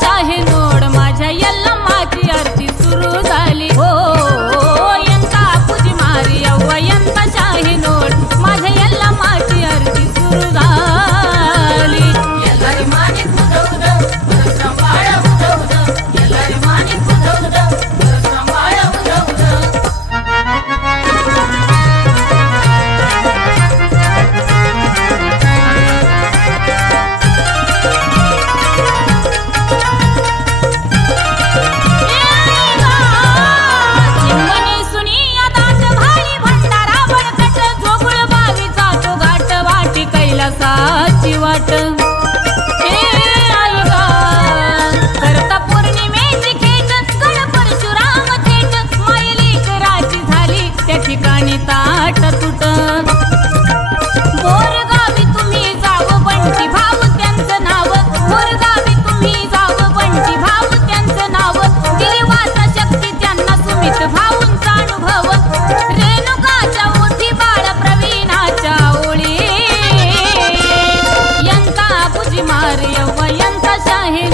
शाही नोड माझ्या यल्लम्माची आरती सुरू झाली हो यंता पूजी मारी यव्वा यंता शाही नोड माझ्या यल्लम्माची आरती सुरू झाली ಎಲ್ಲರಿ ಮಾನಿ ಕುದೌದ ಸಂಬಾಳ ಉದೌದ ಎಲ್ಲರಿ ಮಾನಿ ಕುದೌದ ಸಂಬಾಳ ಉದೌದ साची वाट आई गा करता पौर्णिमेची खेट गण परशुराम थेट मायली कराची झाली त्या ठिकाणी ताट तुट बोरगावी तुम्ही जाव बंटी भाऊ त्यांचं नाव बोरगावी तुम्ही जाव बंटी भाऊ त्यांचं नाव दिली वाचा शक्ती त्यांना सुमित भाऊंचा अनुभव रेणुकाच्या ओठी बाळ प्रवीणाच्या ओळी मार यव्वा यंता शाही